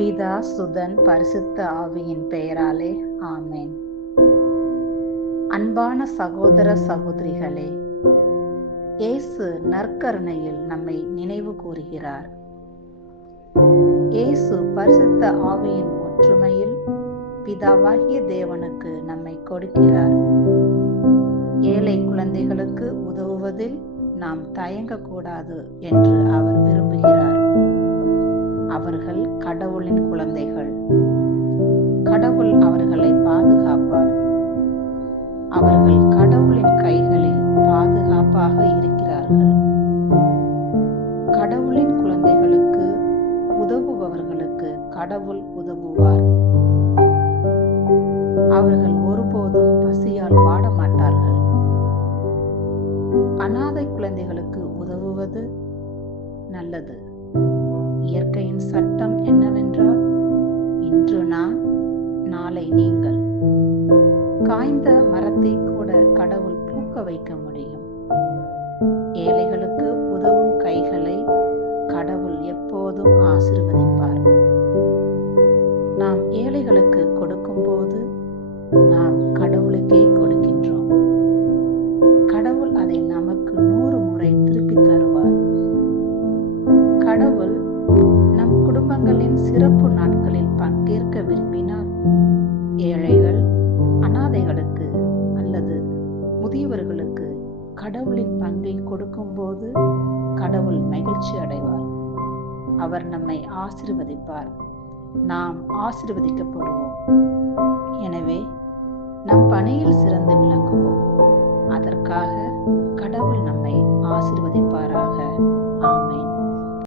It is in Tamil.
பிதா, சுதன், பரிசுத்த ஆவியின் பெயராலே ஆமென். அன்பான சகோதர சகோதரிகளே, இயேசு நற்கருணையில் நம்மை நினைவு கூறுகிறார். இயேசு பரிசுத்த ஆவியின் ஒற்றுமையில் பிதாவாகிய தேவனுக்கு நம்மை கொடுக்கிறார். ஏழை குழந்தைகளுக்கு உதவுவதில் நாம் தயங்கக்கூடாது என்று அவர் விரும்புகிறார். அவர்கள் கடவுளின் குழந்தைகள். கடவுள் அவர்களை பாதுகாப்பார். அவர்கள் கடவுளின் கைகளில் பாதுகாப்பாக இருக்கிறார்கள். கடவுளின் குழந்தைகளுக்கு உதவுபவர்களுக்கு கடவுள் உதவுவார். அவர்கள் ஒருபோதும் பசியால் வாட மாட்டார்கள். அனாதை குழந்தைகளுக்கு உதவுவது நல்லது. இயற்கையின் சட்டம் என்னவென்றால், இன்று நான், நாளை நீங்கள். காய்ந்த மரத்தை கூட கடவுள் பூக்க வைக்க முடியும். ஏழைகளுக்கு உதவும் கைகளை கடவுள் எப்போதும் ஆசீர்வதிப்பார். நாம் ஏழைகளுக்கு கொடுக்கும்போது நாம் கடவுளுக்கே கொடுக்கின்றோம். கடவுள் அதை நமக்கு 100 முறை திருப்பி தருவார். கடவுள் நம் குடும்பங்களின் சிறப்பு நாட்களில் பங்கேற்க விரும்பினால், ஏழைகள், அனாதைகளுக்கு அல்லது முதியவர்களுக்கு கடவுளின் பங்கை கொடுக்கும்போது கடவுள் மகிழ்ச்சி அடைவார். அவர் நம்மை ஆசீர்வதிப்பார். நாம் ஆசீர்வதிக்கப்படுவோம். எனவே நம் பணியில் சிறந்து விளங்குவோம். அதற்காக கடவுள் நம்மை ஆசீர்வதிப்பாராக.